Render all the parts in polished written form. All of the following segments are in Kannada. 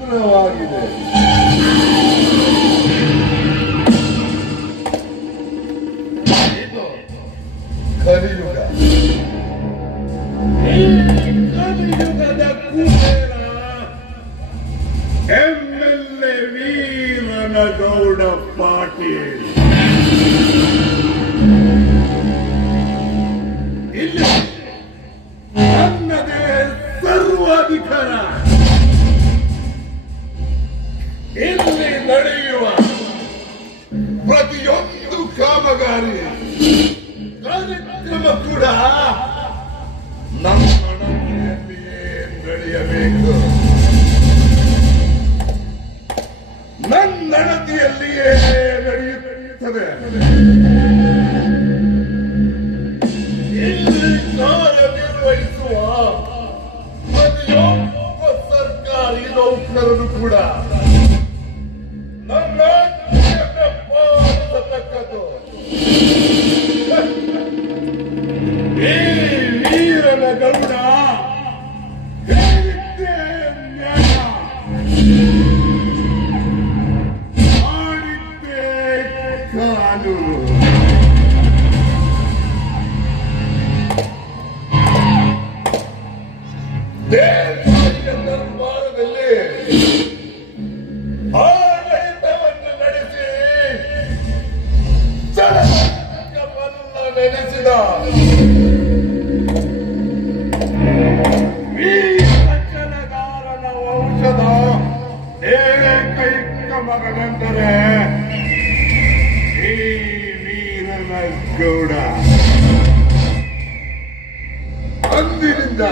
ವಿಚಿತ್ರವಾಗಿದೆ. ಇದು ಕಲಿಯುಗ. ಈ ಕಲಿಯುಗದ ಕುಬೇರ MLA ವೀರನಗೌಡ ಪಾಟೀಲ್. ಇಲ್ಲಿ ನನ್ನದೇ ಸರ್ವಾಧಿಕಾರ. ಇಲ್ಲಿ ನಡೆಯುವ ಪ್ರತಿಯೊಂದು ಕಾಮಗಾರಿ ಕಾರ್ಯಕ್ರಮ ಕೂಡ ನಮ್ಮ ನಡತೆಯಲ್ಲಿಯೇ ನಡೆಯಬೇಕು. ನನ್ನ ನಡತೆಯಲ್ಲಿಯೇ ನಡೆಯುತ್ತದೆ. ಇಲ್ಲಿ ಕಾರ್ಯನಿರ್ವಹಿಸುವ ಪ್ರತಿಯೊಬ್ಬ ಸರ್ಕಾರಿ ನೌಕರರು ಕೂಡ ನನ್ನ ಪಾಲಿಸತಕ್ಕದ್ದು. ಈ ವೀರನಗೌಡ ಹೇಳಿದ್ದೇ ನ್ಯಾಯ, ಮಾಡಿದ್ದೇ ಕಾನೂನು. ದೇಶದ ದರ್ಬಾರದಲ್ಲಿ ಆಡಳಿತವನ್ನು ನಡೆಸಿ ಜನಮಲ್ಲ ನೆನೆಸಿದ ವೀರಚನಗಾರನ ವಂಶದ ಏಕೈಕ ಮಗನೆಂದರೆ ಈ ವೀರನಗೌಡ. ಅಂದಿನಿಂದ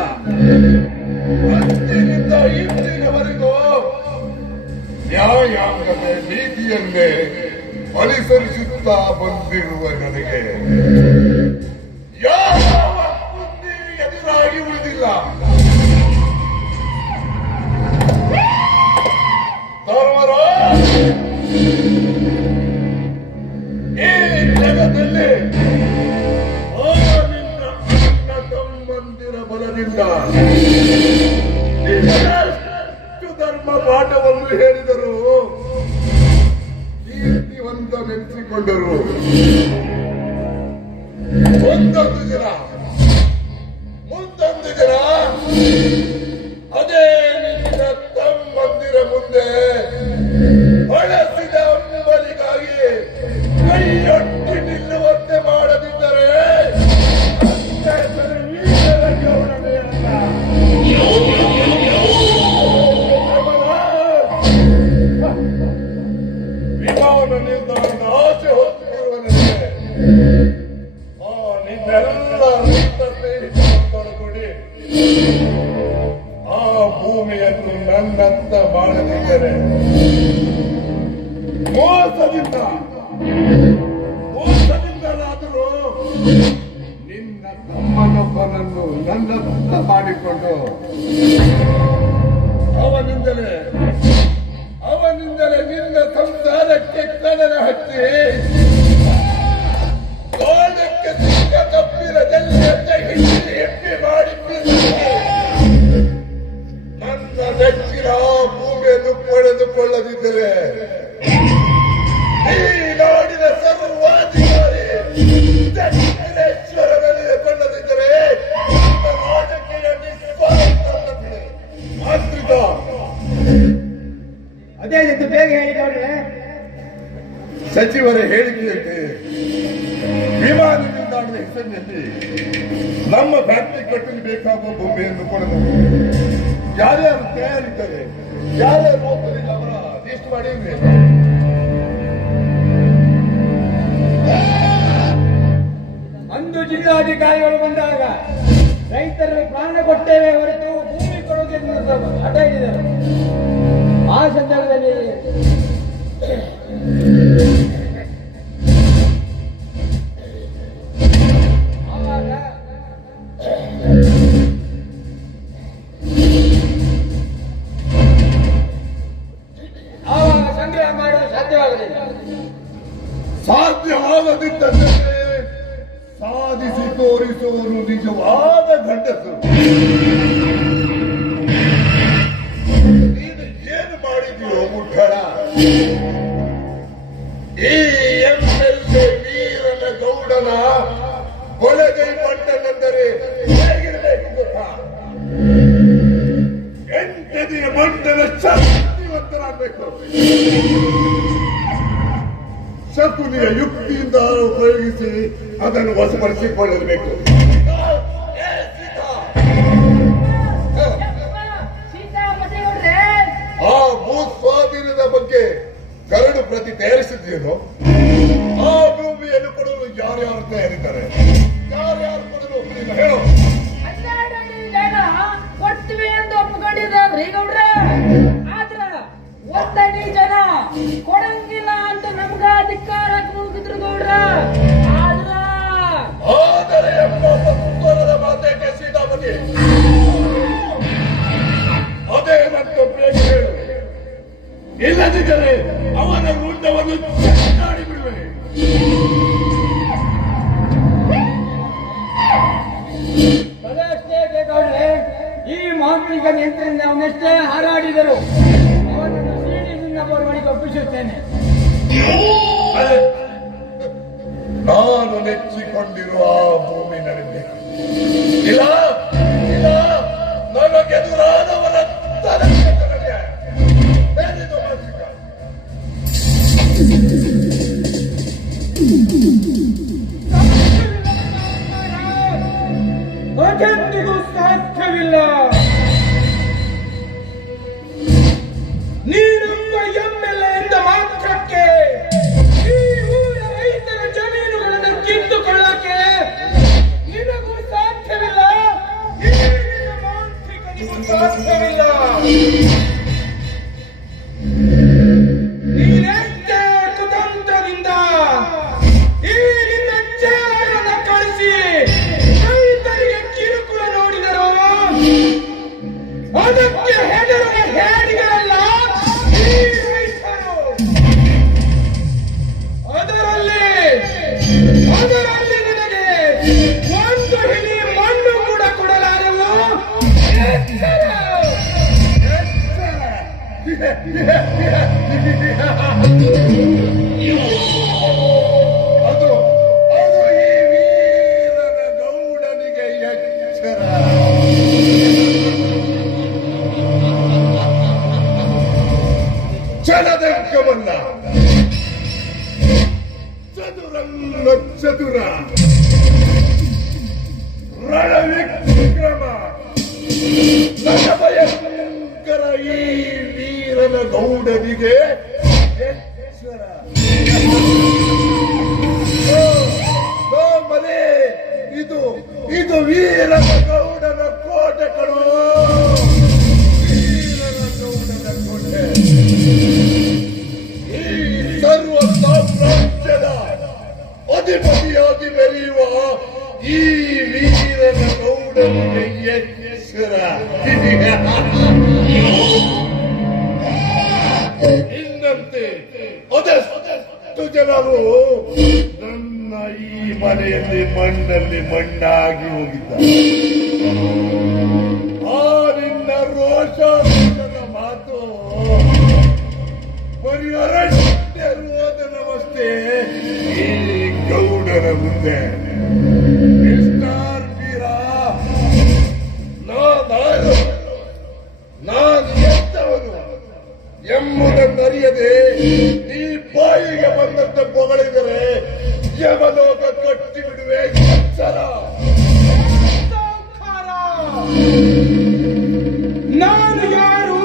ಇಂದಿನವರೆಗೂ ನ್ಯಾಯಾಂಗದ ನೀತಿಯನ್ನೇ ಅನುಸರಿಸುತ್ತಾ ಬಂದಿರುವ ನನಗೆ ಯಾವ ಬುದ್ಧಿ ಎದುರಾಗಿ ಉಳಿದಿಲ್ಲ. ಈ ಜಗದಲ್ಲಿ ನಿನ್ನ ಅಣ್ಣ ತಮ್ಮಂದಿರ ಬಲದಿಂದ ಎಷ್ಟು ಧರ್ಮ ಪಾಠವನ್ನು ಹೇಳಿದರು, ಕೀರ್ತಿವಂತನೆನಿಸಿಕೊಂಡರು. ಮುಂದೊಂದು ದಿನ ಅದೇ ನಿನ್ನ ತಮ್ಮಂದಿರ ಮುಂದೆ ಬಳಸಿದ ಅಂಬಲಿಗಾಗಿ ಕೈಯೊಟ್ಟಿ ನಿಲ್ಲುವಂತೆ ಮಾಡದಿದ್ದರೆ ವಿಮಾನ ನಿಲ್ದಾಣದ ಆಸೆ ಹೊತ್ತಿರುವ ನನಗೆ ನಿನ್ನೆಲ್ಲ ರೈತ ಸ್ನೇಹಿತರೊಡಗೂಡಿ ಆ ಭೂಮಿಯನ್ನು ನನ್ನಂತ ಮಾಡದಿದ್ದರೆ ಮೋಸದಿಂದಲಾದರೂ ನಿನ್ನ ತಮ್ಮನೊಬ್ಬನನ್ನು ನನ್ನಂತ ಮಾಡಿಕೊಂಡು ಅವನಿಂದಲೇ ನಿನ್ನ ಸಂಸಾರಕ್ಕೆ ಕದನ ಹಚ್ಚಿ ಗೋಳಕ್ಕೆ ಸಿಕ್ಕ ತಪ್ಪಿರದಲ್ಲಿ ಹಿಪ್ಪಿ ಮಾಡಿ ನನ್ನ ನೆಚ್ಚಿನ ಭೂಮಿಯನ್ನು ಪಡೆದುಕೊಳ್ಳದಿದ್ದರೆ ಈ ನಾಡಿನ ಸರ್ವಾಧಿಕಾರಿ ದಕ್ಷಿಣೇಶ್ವರನಲ್ಲಿ ಕೊಳ್ಳದಿದ್ದರೆ ರಾಜಕೀಯ ನಿಸ್ವಾರ್ಥತೆ ಆಶ್ರಿತ. ಅದೇ ಬೇಗ ಹೇಳಿ ನೋಡ್ರೆ. ಸಚಿವರ ಹೇಳಿಕೆಯಂತೆ ವಿಮಾನ ನಿಲ್ದಾಣದ ಹೆಸರಿನಲ್ಲಿ ನಮ್ಮ ಫ್ಯಾಕ್ಟರಿ ಕಟ್ಟಲು ಬೇಕಾಗುವ ಭೂಮಿಯನ್ನು ಕೊಡಲು ಯಾರ್ಯಾರು ತಯಾರಿದ್ದಾರೆ, ಯಾರ್ಯಾರು ಹೋಗ್ತದಿಲ್ಲ ಅವರ ಲಿಸ್ಟ್ ಮಾಡಿ. ಅಂದು ಜಿಲ್ಲಾಧಿಕಾರಿಗಳು ಬಂದಾಗ ರೈತರಲ್ಲಿ ಪ್ರಾಣ ಕೊಟ್ಟೇವೆ ಹೊರತು ಭೂಮಿ ಕೊಡುವುದನ್ನು ಹಠ ಹಿಡಿದರು. ಆ ಸಂದರ್ಭದಲ್ಲಿ ಆವಾಗ ಸಂಗ್ರಹ ಮಾಡಲು ಸಾಧ್ಯವಾಗಲಿಲ್ಲ. ಸಾಧ್ಯವಾಗದಿದ್ದರೆ ಸಾಧಿಸಿ ತೋರಿಸುವನು ನಿಜವಾದ ಗಂಡಸರು. ನೀನು ಏನು ಏನು ಮಾಡಿದೆಯೋ ಮುಠಳ? ಈ MLA ವೀರನ ಗೌಡನ ಕೊಲೆಗೈ ಮಂಡನೆಂದರೆ ಹೇಗಿರಬೇಕು ಗೊತ್ತಾ? 8ನೇ ಮಂಡಲ ಶಕ್ತಿವಂತರಾಗಬೇಕು. ಶಕುನಿಯ ಯುಕ್ತಿಯಿಂದ ಉಪಯೋಗಿಸಿ ಅದನ್ನು ವಶಪಡಿಸಿಕೊಳ್ಳಬೇಕು. ಆ ಭೂ ಸ್ವಾಧೀನದ ಬಗ್ಗೆ ಕರಡು ಪ್ರತಿ ತಯಾರಿಸಿದ್ದೇನು? ಆ ಭೂಮಿಯನ್ನು ಕೊಡಲು ಯಾರ್ಯಾರು ತಯಾರಿದ್ದಾರೆ? ಯಾರ್ಯಾರು ಕೊಡಲು ಒಪ್ಪಲಿಲ್ಲ ಹೇಳು? ಕೊಡ್ತೀವಿ ಎಂದು ಒಪ್ಪಿಕೊಂಡಿದ್ದಾರೆ ಗೌಡ್ರ. ಆದ್ರ ಒಂದಡಿ ಜನ ಕೊಡಂಗಿಲ್ಲ ಅಂತ ನಮ್ಗ ಅಧಿಕಾರ ಮುಗಿದ್ರು ಗೌಡ್ರ. ಆದರೆ ಎಂಬ ಸ್ವರದ ಮಾತೇಕೆ ಸೀತಾಪತಿ? ಅದೇನಂತ ಬೇಗ ಹೇಳು. ಇಲ್ಲದಿದ್ದರೆ ಅವನ ರುಂಡವನ್ನು ಚೆನ್ನಾಡಿ ಬಿಡುವೆ. ಅದಷ್ಟೇ ಬೇಕಾದ್ರೆ ಈ ಮಾಂತ್ರಿಕ ಯಂತ್ರದಿಂದ ಅವನೆಷ್ಟೇ ಹಾರಾಡಿದರು ಅವನನ್ನು ಸೀಡಿನಿಂದ ಬರುವಳಿಗೆ ಒಪ್ಪಿಸುತ್ತೇನೆ. ನಾನು ನೆಚ್ಚಿಕೊಂಡಿರುವ ಆ ಭೂಮಿ ನನಗೆ ಇಲ್ಲ ಇಲ್ಲ, ನನಗೆದುರಾದವರ ತಲೆಗೆ ತಲೆಗೆ. ಏನಿದು ಮಾಂತ್ರಿಕ? ಅದೆಂದಿಗೂ ಸಾಧ್ಯವಿಲ್ಲ. ನೀನೊಬ್ಬ MLA ಎಂದ ಮಾತ್ರಕ್ಕೆ ಈ ಊರ ರೈತರ ಜಮೀನುಗಳನ್ನು ಕಿತ್ತುಕೊಳ್ಳಕ್ಕೆ ನಿನಗೂ ಸಾಧ್ಯವಿಲ್ಲ. ಈ ನಿನ್ನ ಮಾಂತ್ರಿಕನಿಗೂ ಸಾಧ್ಯವಿಲ್ಲ. ನೀನೆಷ್ಟೇ ಕುತಂತ್ರದಿಂದ ಈ ನಿನ್ನ ಚೇಳನ್ನು ಕಳಿಸಿ ರೈತರಿಗೆ ಕಿರುಕುಳ ನೋಡಿದರು ಅದಕ್ಕೆ ಹೆದರುವ ಹೇಡಿಗಳಲ್ಲ ಈ ರೈತರು. ಅದರಲ್ಲಿ ನಿನಗೆ ಒಂದು ಹಿಡಿ ಮಣ್ಣು ಕೂಡ ಕೊಡಲಾರವು. ಅದು ಅದು ಈ ವೀರನ ಗೌಡನಿಗೆ ಎಚ್ಚರ. ಚಲದಂಕವಲ್ಲ, ಚದುರನ್ನ ಚದುರ ರಣವಿಕ್ರಮ ಭಯಂಕರ ಈ ವೀರನ ಗೌಡನಿಗೆ ಎಚ್ಚರ. ಮನೆ ಇದು ಇದು ವೀರನ ಗೌಡನ ಕೋಟೆ ಕಣೋ. ವೀರನ ಗೌಡನ ಕೋಟೆ ಈ ಸರ್ವ ಸಾಮ್ರಾಜ್ಯದ ಅಧಿಪತಿಯಾಗಿ ಮೆರೆಯುವ ಈ ವೀರನ ಗೌಡನಿಗೆ ಎಚ್ಚರ. ಇನ್ನಂತೆ ಅದೆಷ್ಟು ಜನರು ನನ್ನ ಈ ಮನೆಯಲ್ಲಿ ಮಣ್ಣಲ್ಲಿ ಮಣ್ಣಾಗಿ ಹೋಗಿದ್ದಾರೆ. ಆ ನಿನ್ನ ರೋಷದ ಮಾತು ಪರಿಹರಿಸಿದ ರೋದನವಷ್ಟೇ ಈ ಗೌಡರ ಮುಂದೆ. ಮಿಸ್ಟರ್ ವೀರ, ನಾನು ಎಂತವನು ಎಂಬುದನ್ನರಿಯದೆ ಈ ಬಾಯಿಗೆ ಬಂದಂತೆ ಹೊಗಳಿದರೆ ಯಮಲೋಕ ಕಟ್ಟಿ ಬಿಡುವೆ. ಎಚ್ಚರ. ನಾನು ಯಾರು,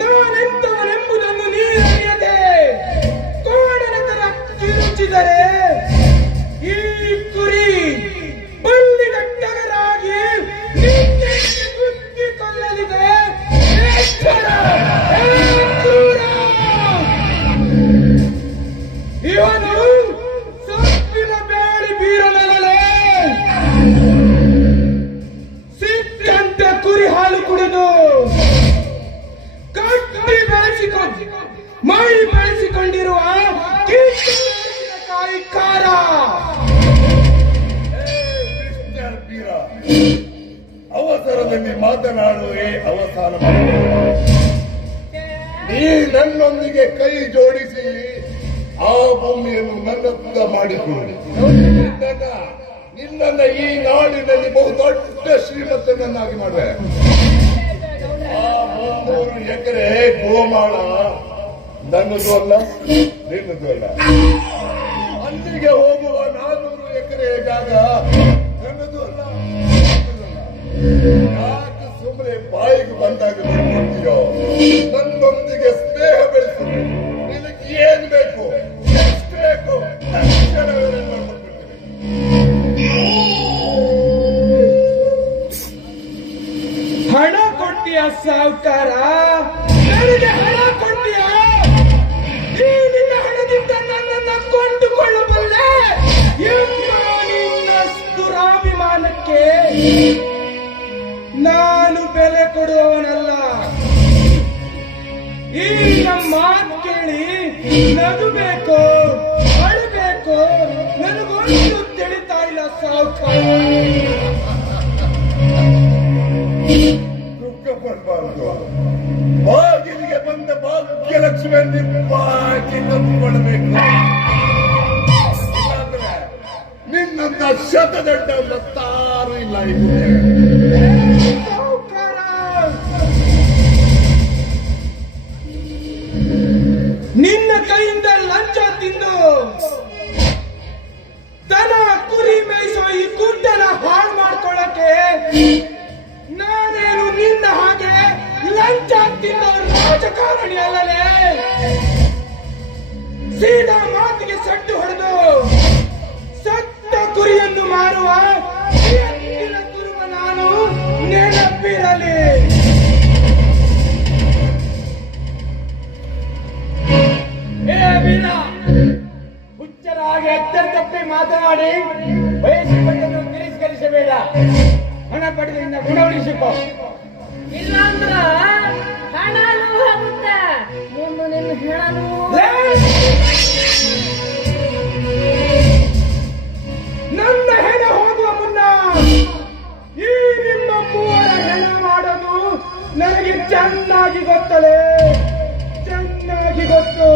ನಾನೆಂತವನೆಂಬುದನ್ನು ನೀರರಿಯದೆ ಕೋಡನ ತರ ಕಿರುಚಿದರೆ ಈ ಕುರಿ ಬಳ್ಳಿಗಟ್ಟಗರಾಗಿ ಗುದ್ದಿಕೊಳ್ಳಲಿದೆ. ಎಚ್ಚರ, ಏ ಕ್ರೂರ! ಇವನು ಸೊಪ್ಪಿನ ಬೇಳಿ ಬೀರನಲ್ಲೇ ಸಿಕ್ಕಂತೆ ಕುರಿ ಹಾಲು ಕುಡಿದು ಕಟ್ಟಿ ಮೈ ಬೆಳೆಸಿಕೊಂಡಿರುವ ಕಾಯಿ ಕಾರ. ಮಿಸ್ಟರ್ ವೀರ, ಅವಸರದಲ್ಲಿ ಮಾತನಾಡುವೆ ಅವಸಾನ ಮಾಡಿ. ನೀ ನನ್ನೊಂದಿಗೆ ಕೈ ಜೋಡಿಸಿ ಆ ಭೂಮಿಯನ್ನು ನನ್ನತ್ತ ಮಾಡಿಕೊಳ್ಳಿ. ನಿನ್ನನ್ನ ಈ ನಾಡಿನಲ್ಲಿ ಬಹುದೊಡ್ಡ ಶ್ರೀಮಂತನನ್ನಾಗಿ ಮಾಡುವೆ. ಆ 300 ಎಕರೆ ಗೋಮಾಳ ನನ್ನದು ಅಲ್ಲ, ನಿನ್ನದು ಅಲ್ಲ. ಅಲ್ಲಿಗೆ ಹೋಗುವ 400 ಎಕರೆ ಜಾಗ ನನ್ನದು ಅಲ್ಲ, ನಿನ್ನದು ಅಲ್ಲ. ಯಾಕೆ ಸುಮ್ಮನೆ ಬಾಯಿಗೆ ಬಂದಾಗ ಬಿಟ್ಕೊಡ್ತೀಯೋ? ನನ್ನೊಂದಿಗೆ ಸ್ನೇಹ ಬೆಳೆಸು. ನಿನಗೆ ಏನ್ ಬೇಕು, ಎಷ್ಟು ಬೇಕು, ತಕ್ಷಣವೇ ಮಾಡ್ಕೊಡ್ಬಿಡ್ತೀನಿ. ಹಣ ಕೊಟ್ಟಿಯ ಸಾವುಕಾರ? ನನಗೆ ಹಣ ಕೊಟ್ಟಿಯ? ಈ ನಿನ್ನ ಹಣದಿಂದ ನನ್ನನ್ನು ಕೊಂಡುಕೊಳ್ಳಬಲ್ಲೆ ಎಂಬ ನಿನ್ನಷ್ಟು ರಾಭಿಮಾನಕ್ಕೆ ನಾನು ಬೆಲೆ ಕೊಡುವವನಲ್ಲ. ಈ ನಮ್ಮ ಮಾತು ಕೇಳಿ ನಗಬೇಕು, ಅಳಬೇಕು, ನನಗೊಂದು ತಿಳಿತಾ ಇಲ್ಲ ಸಾವುಕಾರ. ದುಃಖ ಪಡಬಾರದು. ಬಾಗಿಲಿಗೆ ಬಂದ ಭಾಗ್ಯಲಕ್ಷ್ಮಿಯಲ್ಲಿ ಬಾಗಿ ತಂದುಕೊಳ್ಳಬೇಕು. ಇಲ್ಲಾಂದ್ರೆ ನಿನ್ನಂತ ಶತದಡ್ಡ ಮತ್ತಾರು ಇಲ್ಲ. ಸಾವುಕಾರ, ನಿನ್ನ ಕೈಯಿಂದ ಲಂಚ ತಿಂದು ದನ ಕುರಿ ಮೇಯಿಸೋ ಈ ಗುಡ್ಡನ ಹಾಳು ಮಾಡ್ಕೊಳ್ಳಕ್ಕೆ ನಾನೇನು ನಿನ್ನ ಹಾಗೆ ಲಂಚ ತಿನ್ನೋ ರಾಜಕಾರಣಿ ಅಲ್ಲಲೇ. ಸೀದಾ ಮಾತಿಗೆ ಸಡ್ಡು ಹೊಡೆದು ಸತ್ತ ಕುರಿಯನ್ನು ಮಾರುವ ಎತ್ತಿನ ಕುರುವ ನಾನು ನೆನಪಿರಲಿ. ಹುಚ್ಚರ ಹಾಗೆ ಎತ್ತರ ತಪ್ಪಿ ಮಾತನಾಡಿ ವಯಸ್ಸು ಬಂದನ್ನು ತಿರಸ್ಕರಿಸಬೇಡ. ಹಣ ಪಡೆದ್ರಿಂದ ಗುಣ ಉಳಿಸಿಕೊ. ಇಲ್ಲಾಂದ್ರ ಹಣನೂ ಹೋಗುತ್ತೆ, ಮುಂದೆ ನಿನ್ನ ಹೆಣನೂ. ನನ್ನ ಹೆಣ ಹೋಗುವ ಮುನ್ನ ಈ ನಿಮ್ಮ ಮೂವರ ಹೆಣ ಮಾಡೋದು ನನಗೆ ಚೆನ್ನಾಗಿ ಗೊತ್ತಲೇ, ಚೆನ್ನಾಗಿ ಗೊತ್ತು.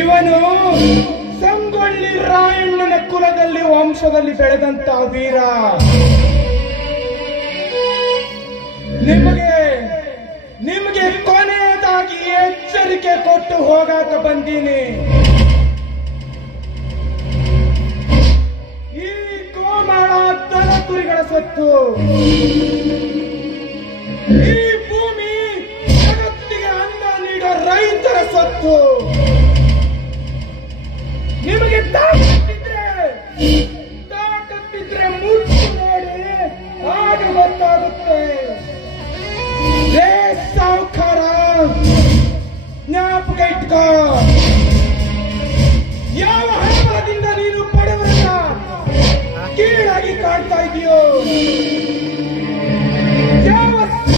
ಇವನು ಸಂಗೊಳ್ಳಿ ರಾಯಣ್ಣನ ಕುಲದಲ್ಲಿ ವಂಶದಲ್ಲಿ ಬೆಳೆದಂತ ವೀರ. ನಿಮಗೆ ಕೊನೆಯದಾಗಿ ಎಚ್ಚರಿಕೆ ಕೊಟ್ಟು ಹೋಗಾಕ ಬಂದೀನಿ. ಈ ಗೋಮಾಳ ದನ ಕುರಿಗಳ ಸ್ವತ್ತು. ಈ ಭೂಮಿ ಜಗತ್ತಿಗೆ ಅನ್ನ ನೀಡೋ ರೈತರ ಸ್ವತ್ತು.